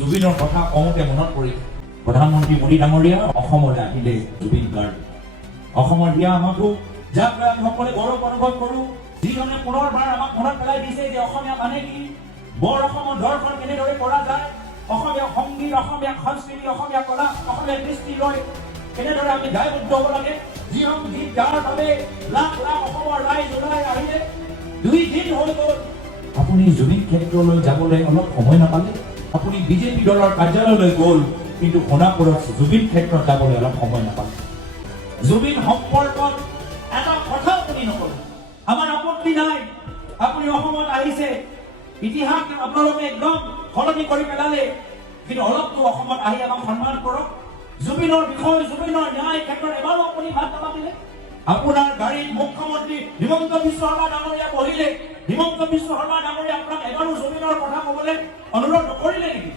জুবিনৰ কথা কওঁতে মনত পৰি প্ৰধানমন্ত্ৰী মোদী ডাঙৰীয়া অসমলৈ আহিলে জুবিন গাৰ্গ অসমৰ দিয়া আমাকো যাক আমি সকলোৱে গৌৰৱ অনুভৱ কৰোঁ যিজনে পুনৰবাৰ আমাক মনত পেলাই দিছে যে অসমীয়া মানে কি বৰ অসমৰ দৰ্শন কেনেদৰে কৰা যায় অসমীয়া সংগীত অসমীয়া সংস্কৃতি অসমীয়া কলা অসমীয়া কৃষ্টি লৈ কেনেদৰে আমি দায়বদ্ধ হ'ব লাগে যিখন গীত গাৰ বাবে লাখ লাখ অসমৰ ৰাইজ ওলাই আহিলে 2 দিন হৈ গ'ল আপুনি জুবিন ক্ষেত্ৰলৈ যাবলৈ অলপ সময় নাপালে আপুনি বিজেপি দলৰ কাৰ্যালয়লৈ গ'ল কিন্তু সোণাপুৰত জুবিন ক্ষেত্ৰত যাবলৈ অলপ সময় নাপালে জুবিন সম্পৰ্কত এটা কথা আপুনি নক'লে আমাৰ আপত্তি নাই আপুনি অসমত আহিছে ইতিহাস আপোনালোকে একদম সলনি কৰি পেলালে কিন্তু অলপতো অসমত আহি আমাক সন্মান কৰক জুবিনৰ বিষয় জুবিনৰ ন্যায় ক্ষেত্ৰত এবাৰো আপুনি মাত নামাতিলে আপোনাৰ গাড়ীত মুখ্যমন্ত্ৰী হিমন্ত বিশ্ব শৰ্মা ডাঙৰীয়া বহিলে হিমন্ত বিশ্ব শৰ্মা ডাঙৰীয়া আপোনাক এবাৰো জুবিনৰ কথা ক'বলৈ অনুৰোধ নকৰিলে নেকি